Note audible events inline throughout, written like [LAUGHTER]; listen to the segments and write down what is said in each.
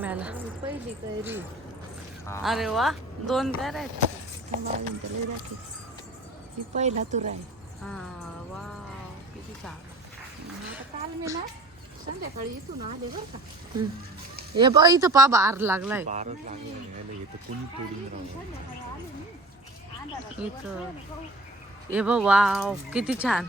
मेला. पहिली कैरी. अरे वा दोन काय राहते ही पहिला तुर आहे. हा वा किती छान. आता काल मी ना संध्याकाळी इथून आले बरं का. हे बघ इथं पा बार लागलाय. इथं हे बघ वाव किती छान.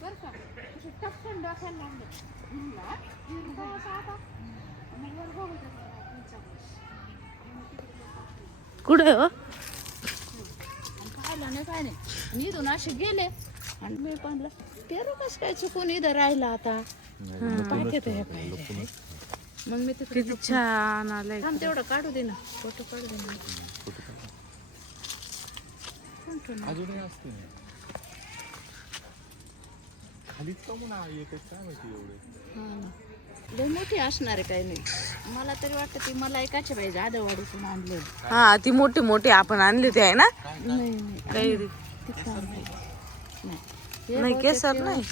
बरं का. कुठे हो? पाहिलं नाही काय नाही. इथून असे गेले. आणि मी पेरू कसं काय चुकून इथं राहिला आता? पाकिट आहे पाहिजे मग मी किती छान आलंय. थांब तेवढं काढू दे ना. फोटो काढू दे ना? अजूनही असते. खालीच का म्हणा एकच काय माहिती एवढे? हा. लय मोठी असणार आहे काही नाही. मला तरी वाटतं ती मला एकाचे पाहिजे आदवाडीतून आणले हा ती मोठी मोठी आपण आणली ती आहे ना? नाही नाही. काही ती. नाही. नाही केसर नाही.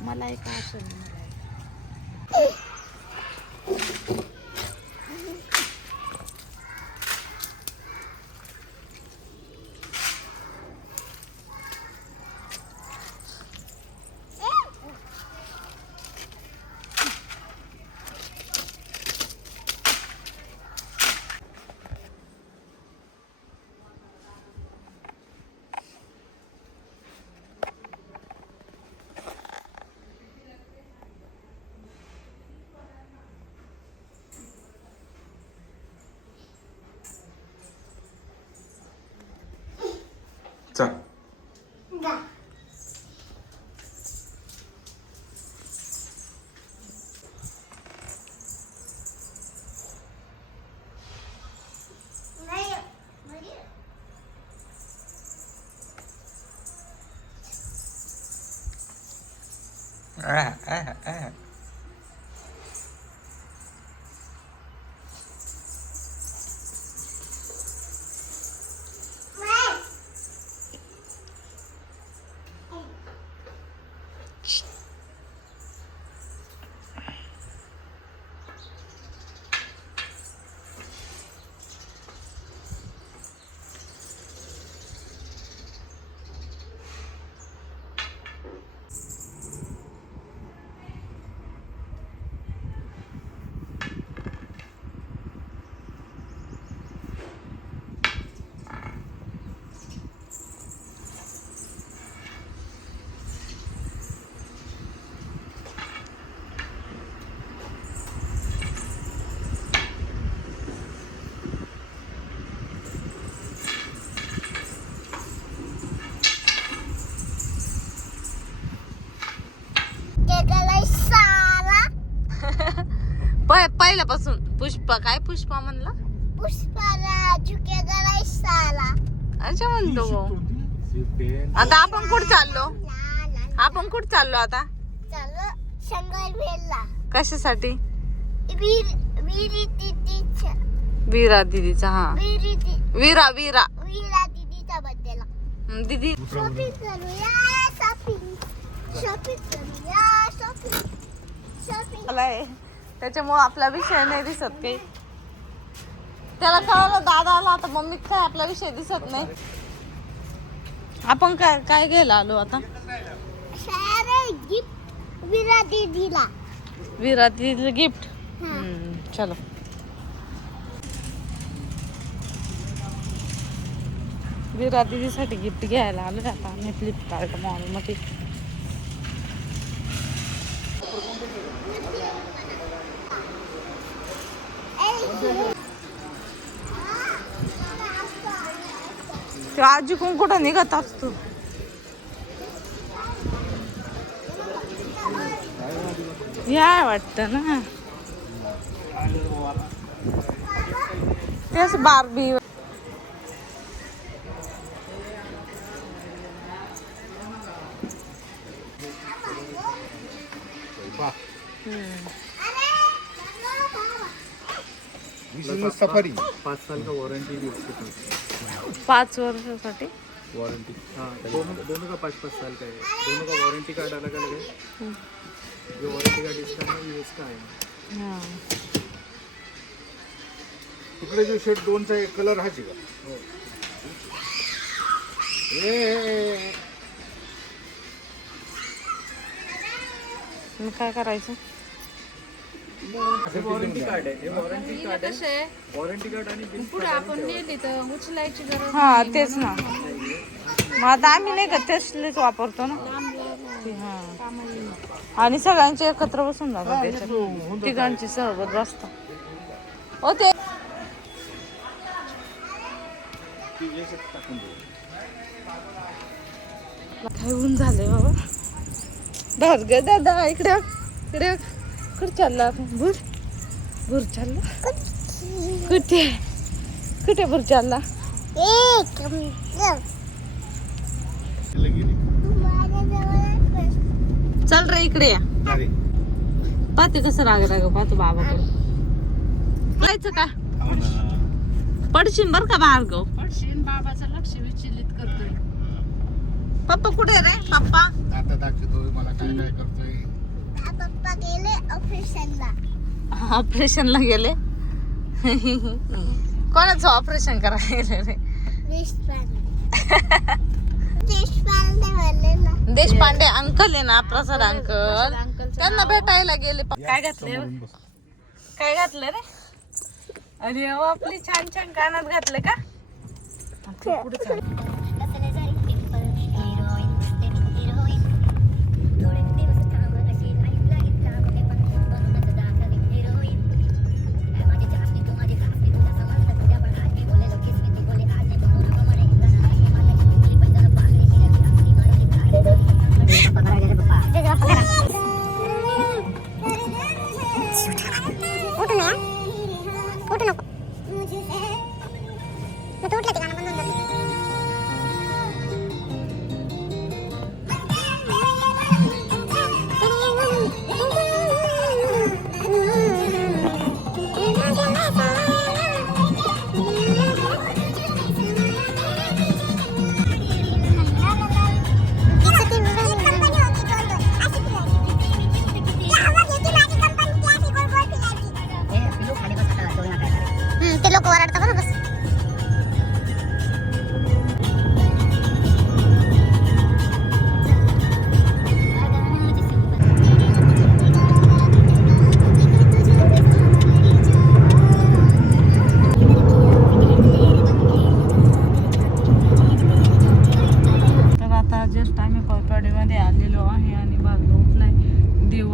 मला एक असेल 哎哎哎。पहिल्यापासून पुष्पा काय पुष्पा म्हणला? अच्छा म्हणतो भाऊ. आता आपण कुठे चाललो? आपण कुठे चाललो आता? कशासाठी? वीरा दिदीचा हा. वीरा वीरा हम्म, दीदी. शॉपिंग करूया शॉपिंग. शॉपिंग करूया शॉपिंग. शॉपिंग. त्याच्यामुळे आपला विषय नाही दिसत काही. त्याला कळलं दादा आला आता मम्मी काय आपला विषय दिसत नाही. आपण काय काय घ्यायला आलो आता? विरा दीदीला वीरा दिदी गिफ्ट चलो. वीरा दीदीसाठी गिफ्ट घ्यायला आलो आता आम्ही फ्लिपकार्ट मॉलमध्ये ते आजी कोण कुठं निघत असतो? या वाटतं ना. तेच बारबी सफारी पाँच साल का वारंटी भी उसके पास पाच वर्षासाठी. वारंटी. हाँ दोनों दोनों का पाँच पाँच साल का है दोनों का वारंटी कार्ड अलग अलग है जो वारंटी कार्ड इसका है ये इसका है हा. इकडे जो शर्ट दोनचा एक कलर हाच आहे का ए, ए, ए. मग काय करायचं? हे वॉरंटी कार्ड आहे. हे वॉरंटी कार्ड आहे. कसे वॉरंटी कार्ड आणि बिल पुढे आपण नेली तर उचलायची गरज हा तेच ना. मग आता आम्ही नाही का तेच वापरतो ना? ते हा. आणि सगळ्यांचे एकत्र बसून जातात त्याच्यात. तिघांची सहबत बसता हो ते काय ऊन झाले बाबा? धर ग दादा इकडे बघ, इकडे. बघ. कुठे चालला भूर भूर चालला कुठे कुठे भूर चालला. चल रे इकडे या. पाहते कसं राग राग पाहतो बाबाकडे. जायचं का? हो ना. पडशील बर का भार्गव पडशील बाबाचं लक्ष विचलित करतोय. पप्पा कुठे रे? पप्पा? आता दाखवतोय मला काय काय करतोय. आ, पप्पा गेले ऑपरेशनला. ऑपरेशनला गेले? कोणाचं ऑपरेशन करायला रे देशपांडे. अंकल आहे ना प्रसाद अंकल त्यांना भेटायला गेले काय घातले? काय घातलं रे? अरे अहो, आपली छान छान कानात घातले का?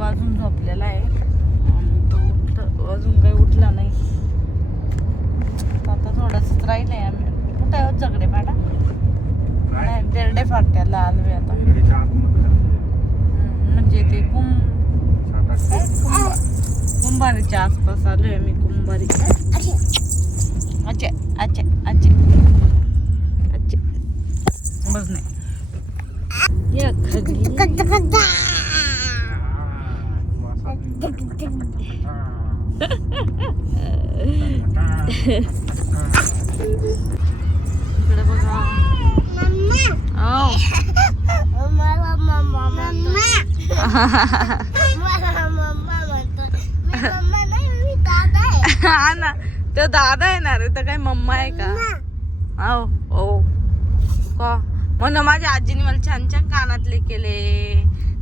देव अजून झोपलेला आहे. आणि तो उठ अजून काही उठला नाही. आता थोडंसंच राहिलंय आम्ही. कुठे आहोत झगडे पाटा नाही देरडे फाट्याला आलोय आता. म्हणजे ते कुंभ कुंभारीच्या आसपास आलोय मी कुंभारी. अच्छे अच्छे अच्छे अच्छे बस नाही. दादा आहे हा ना तो दादा येणार आहे तर काय मम्मा आहे का? हो ओ. का? म्हणून माझ्या आजीने मला छान छान कानातले केले.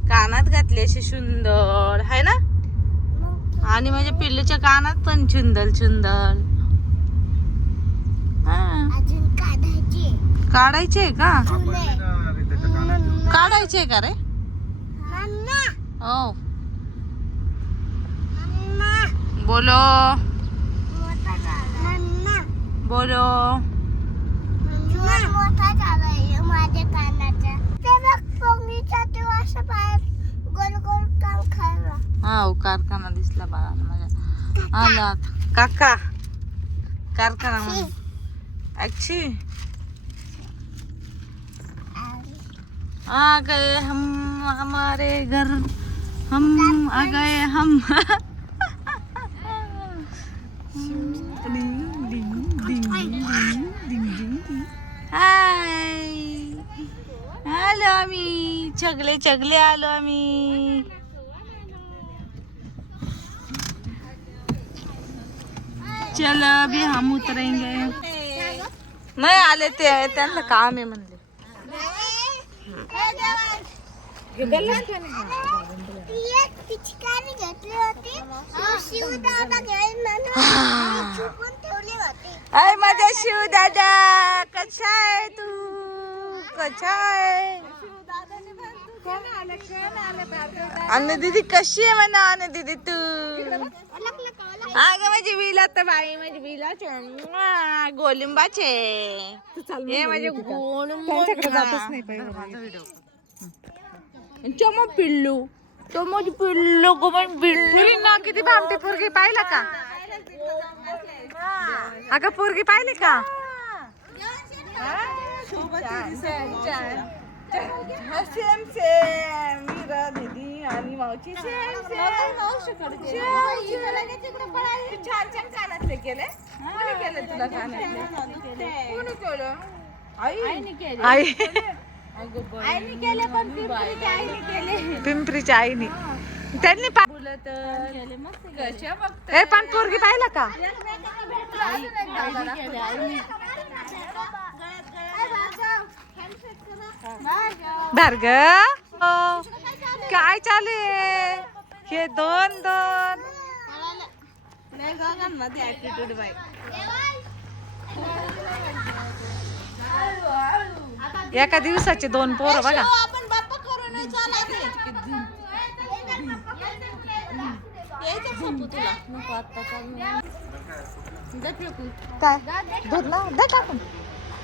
कानात घातले असे सुंदर. आहे ना? आणि माझ्या पिल्लूच्या कानात पण चुंदल चुंदल हा. अजून काढायची. का? काढायचे का रे? मम्मा. हो. मम्मा. बोलो. बोलो. मम्मा मोठा झालाय. माझ्या कानाचा ते बघ पोंगीचा तो असं बाहेर गोल गोल काम खायला हा हो, कारखाना दिसला बाळाला माझ्या. आला. काका. कारखाना म्हणून. अच्छी आ गए हम हमारे घर. हम आ गए हम. हाय. आलो आम्ही. चगले चगले आलो आम्ही. चल अभी हम उतरेंगे। नाही आले ते त्यांना काम आहे म्हणले. ती एक पिचकारी घेतली होती शिवदादा घेऊन म्हणून चुकून ठेवली होती अय माझा शिव दादा कसा आहे तू? कसा आहे? आणि दीदी कशी आहे म्हणा आणि दीदी तू? अगं माझी विला तर बाई माझी विलाचे गोलिंबाचे हे माझे चम पिल्लू. तो माझी पिल्लू गो पण पिल्लू. ना किती भामटी पोरगी पाहिला का? अगं पोरगी पाहिली का? Same same. मीरा दीदी आणि मावची सेम छान छान कानातले केले. कोणी केले तुला कानातले? कोणी केलं? आई. आई. पिंपरीच्या आईने त्यांनी ए पण पोरगी पाहिला का? धारग काय चालू आहे? हे दोन दोन. एका दिवसाचे दोन पोरं बघा. काय? दूध ना? दे टाकून.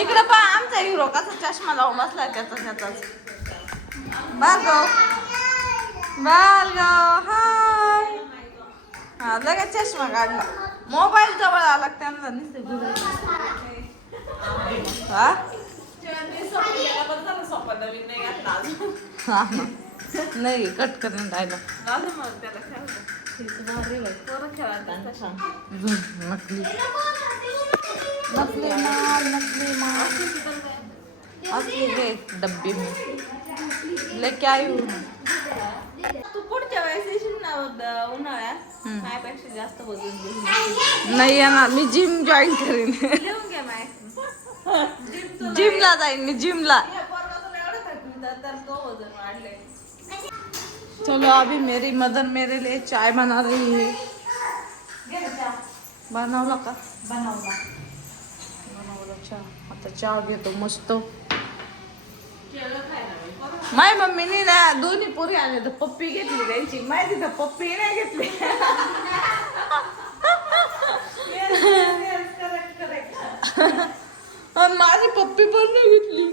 इकडे पहा आमचा हिरो कसा चष्मा लावून बसला त्याचा त्याचाच बालगाव बालगाव हाय. हा लगेच चष्मा काढला. मोबाईल जवळ आला त्यांना नुसते हा? नाही कट करून राहिला. नकली नकली माल नकली माल असली हे डब्बे में लेके आई हूँ तू पुढच्या वेळेस येशील ना उन्हाळ्यात माझ्यापेक्षा जास्त वजन घेऊन नाही येणार मी जिम जॉईन करेन लिहून जिमला जाईन मी जिमला चलो अभी मेरी मदर मेरे लिए चाय बना रही है। बनवला का बनवला बनवला चहा आता चहा घेतो मस्त माय मम्मीने ना दोन्ही पोरी आले तर पप्पी घेतली त्यांची माहिती तर पप्पी नाही घेतली आणि माझी पप्पी पण नाही घेतली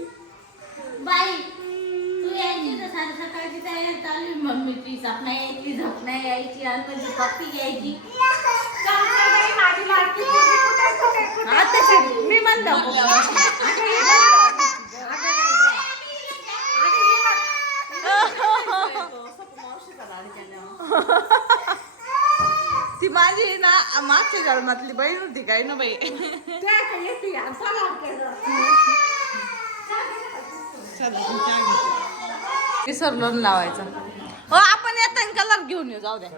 बाई यायची तर साडे सकाळची तयारी चालू आहे. मम्मीची सपना यायची झपना यायची आणि पप्पी घ्यायची. आता मी म्हणतो. ती माझी ना मागच्या जन्मातली बहीण होती काय ना बाई? विसरलो लावायचा. हो आपण येता कलर घेऊन येऊ जाऊ द्या.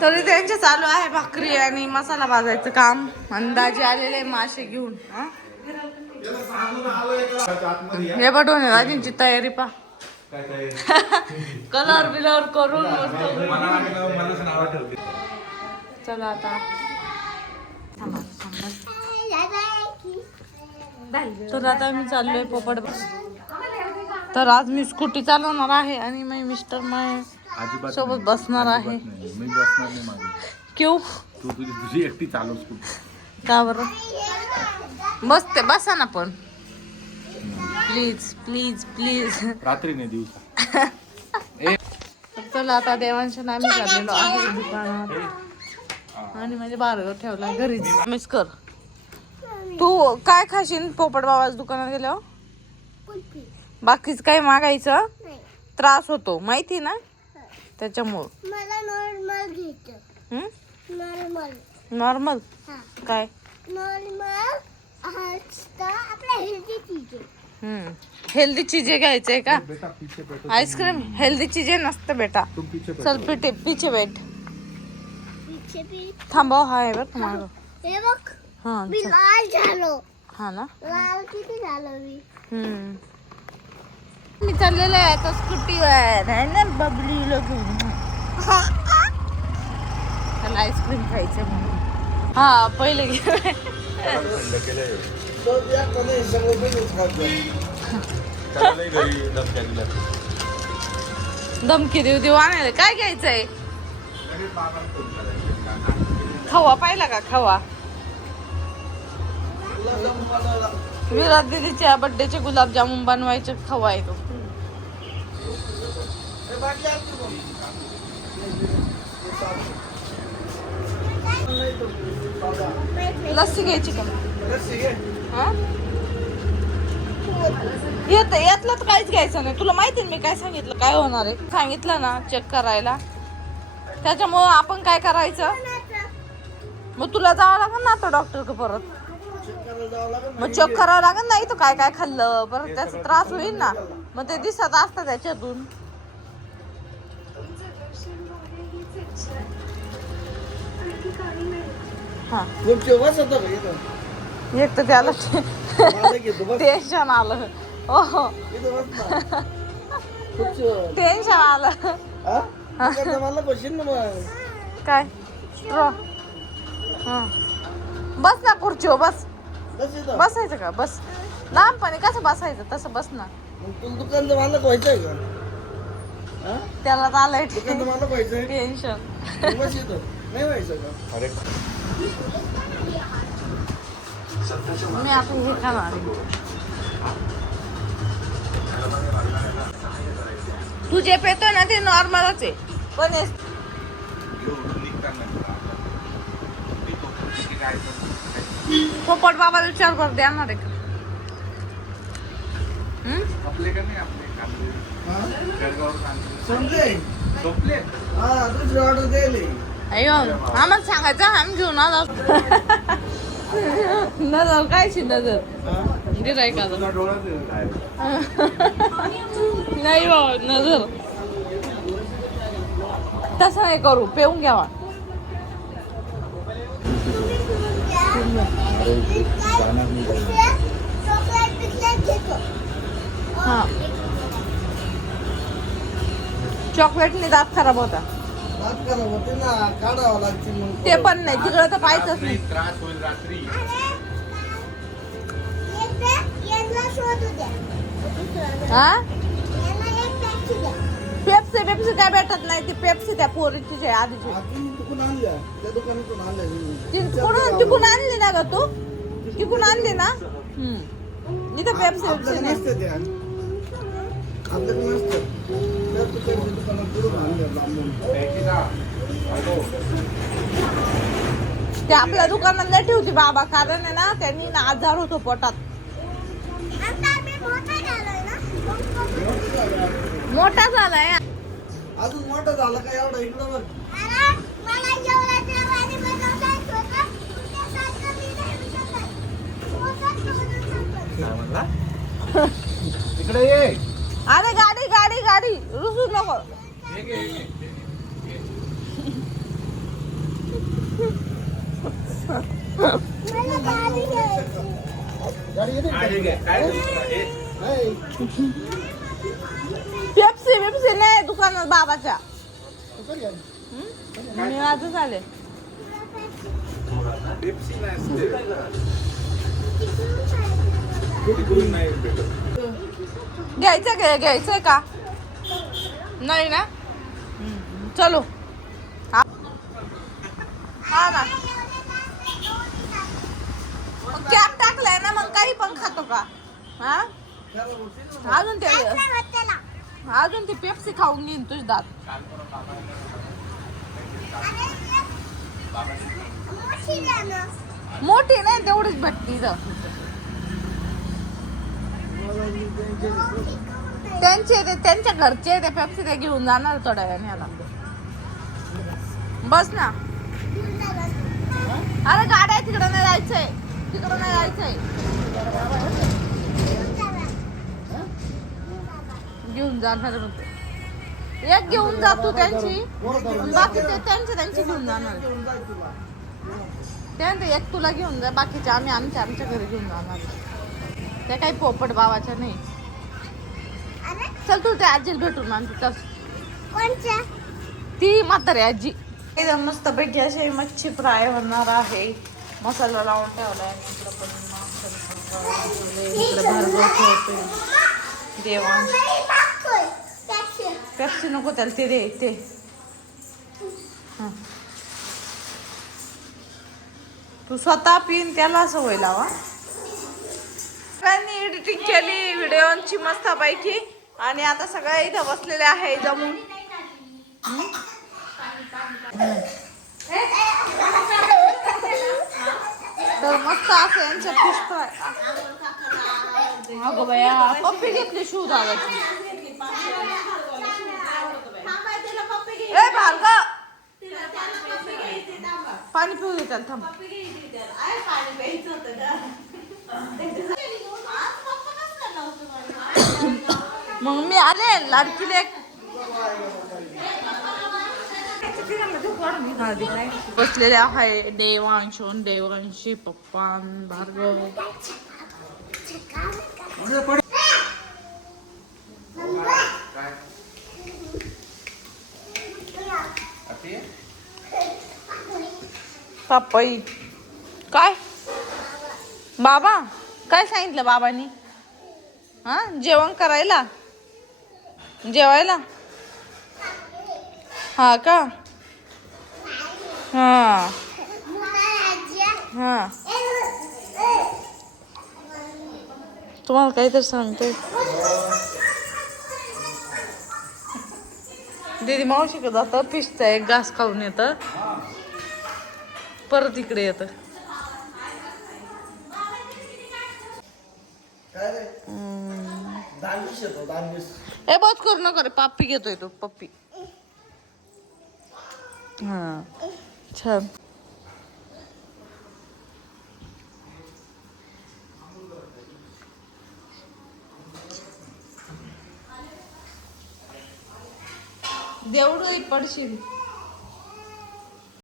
तरी त्यांचे चालू आहे भाकरी आणि मसाला भाजायचं काम. अंदाजे आलेले मासे घेऊन हे? बटवून राजींची तयारी पा कलर बिलर करून चला आता. तर आता मी चाललोय पोपट तर आज मी स्कूटी चालवणार आहे आणि मी मिस्टर माय सोबत. बसणार आहे. नाही. मी बसणार नाही माझी क्यू? तू तुझी तुझी एकटी चालव स्कूटी. का बरं? बसते बसा ना पण. प्लीज प्लीज प्लीज रात्री नाही दिवसा. [LAUGHS] चला आता देवांच्या नामी चाललेलो आहे दुकानात. आणि म्हणजे बारगाव ठेवला घरी मिस कर. तू काय खाशील पोपट बाबाच्या दुकानात गेल्यावर? कुल्फी. बाकीच काय मागायचं? नाही. त्रास होतो माहिती ना? त्याच्यामुळं. मला नॉर्मल घ्यायचं. नॉर्मल नॉर्मल हा. काय? नॉर्मल आपल्या हेल्दी चीज. हेल्दी चीजे घ्यायचंय का? बेटा पीछे बैठो. आईस्क्रीम हेल्दी चीजे नसतं बेटा. तुम पीछे बैठो. चल पिटे पिचे बैठ. पिछे पी थांबव हा आहे बरं तुम्हाला हे बघ. हा मी. लाल झालो. हा ना? लाल किती झालो मी? हम्म. मी चाललेलं आहे आता स्कूटीवर आहे ना बबलीला घेऊन. त्याला आईस्क्रीम खायचं म्हणून. हा पहिले धमकी देऊ देऊ आणायला काय घ्यायचंय? खवा पाहिला का? खवा. विराट दिदीच्या बर्थडेचे गुलाबजामुन बनवायचे खवाय तो लस्सी घ्यायची का? येत यातलं तर काहीच घ्यायचं नाही. तुला माहिती ना मी काय सांगितलं? काय होणार आहे? सांगितलं ना चेक करायला. त्याच्यामुळं आपण काय करायचं? मग तुला जावं लागेल ना आता डॉक्टर परत? मग चेक करावं लागेल ना इथं काय काय खाल्लं परत त्याचा त्रास होईल ना. मग ते दिसत असतं त्याच्यातून. हा. एक तर त्याला टेन्शन आलं. हो टेन्शन आलं. काय? स्ट्रॉ हा. बस ना खुर्चीवर बस. बसायचं. का? बस. लहानपणी कसं बसायचं? तसं बस ना. तुला दुकानचं मालक व्हायचंय का? हा? त्याला तर आलंय दुकानचं मालक व्हायचंय? टेन्शन. बस येतो नाही व्हायचं का? अरे. मी आता हे खाणार तू जे पेतोय ना ते नॉर्मलच आहे. पण पोपट बाबाला विचार कर देणार आहे हा? अयो आम्हाला सांगायचं आम्ही घेऊन आलो. नजर कायची नजर. गिरायकाला तुझा डोळाच आहे. नाही हो नजर. तसं नाही करू पेऊन घ्यावा. हा. चॉकलेटने दात खराब होता. दात खराब होते ना काढावं लागतील मग. ते पण नाही तिकडं तर पाहायचंच रात्री नाही. त्रास होईल रात्री. हा? पेप्सी पेप्सी काय भेटत नाही ती पेप्सी त्या पोरीची आधीची. तिकडून आणल्या. त्या दुकानातून आणल्या. ती तिकून आणली ना ग तू? तिकून आणली ना? हम्म. इथं पेप्सी आपल्याकडे पेप्सी नाही. नसते त्या आपल्याकडे नसतं. त्या दुकानाच्या दुकानात फिरून आणल्या लांबून. त्याची ना हॅलो ते आपल्या दुकानात नाही ठेवती बाबा कारण आहे ना त्यांनी ना आजार होतो पोटात. आता मी मोठा झालोय ना? मोठा झालाय. अजून मोठं झालं का एवढं? इकडं बघ अरे मला जेवढं जेवण बनवता येत होतं, त्यासारखं मी नाही बनवत. स्वतःच बनवून खातो. काय म्हणला [LAUGHS] इकडे ये. अरे गाडी गाडी गाडी. रुसू नको? हे. [LAUGHS] पेप्सी पेप्सी नाही दुकानात बाबाच्या? मी आजच आले. पेप्सी नाही [LAUGHS] घ्यायचं घ्यायचं घ्या का? नाही ना? चलो. हा. ना. कॅप टाकलाय ना मग काही पण खातो का? हा? अजून ते अजून ती पेप्सी खाऊन घेईन तुझ दात. मोठी ना. नाही तेवढीच भेटती त्यांचे ते त्यांच्या घरचे ते पेप्सी ते घेऊन जाणार थोड्या वेळाने याला. बस ना. अरे गाड्या तिकडं नाही जायचंय. तिकडं नाही जायचंय. घेऊन जाणार मग एक घेऊन जा तू त्यांची. बाकी ते त्यांचे त्यांची घेऊन जाणार. त्यानंतर एक तुला घेऊन जा. बाकीचे आम्ही आमच्या आमच्या घरी घेऊन जाणार. त्या काही पोपट बाबाच्या नाही. चल तू त्या आजीला भेटून चल कोणच्या? ती म्हातारी आजी. एकदम मस्त पैकी अशी मच्छी फ्राय होणार आहे. मसाला लावून. त्याची. पेप्सी नको त्याला ते दे ते. तू स्वतः पिन त्याला सवय लावा. सगळ्यांनी एडिटिंग केली व्हिडिओची मस्त पैकी आणि आता सगळे इथं बसलेले आहे जमून. हं? तर मस्त असं अगं बया पप्पी घेतली शू दादाची ए भार्गव! पाणी पिऊ दे त्याला थांब मग मी आले लाडकीले बसलेले आहे देवांशून देवांशी पप्पा भार्गव. पपई काय? बाबा काय सांगितलं बाबांनी? हा जेवण करायला? जेवायला? हा का? हा. हा. तुम्हाला काहीतरी सांगते. दीदी मावशीकडे जातं पिसतं एक घास खाऊन येतं परत इकडे येतं दानवीस येतो दानवीस ए बहुत करू नका रे पाप्पी घेतोय तो पप्पी हा छान देवडू पडशील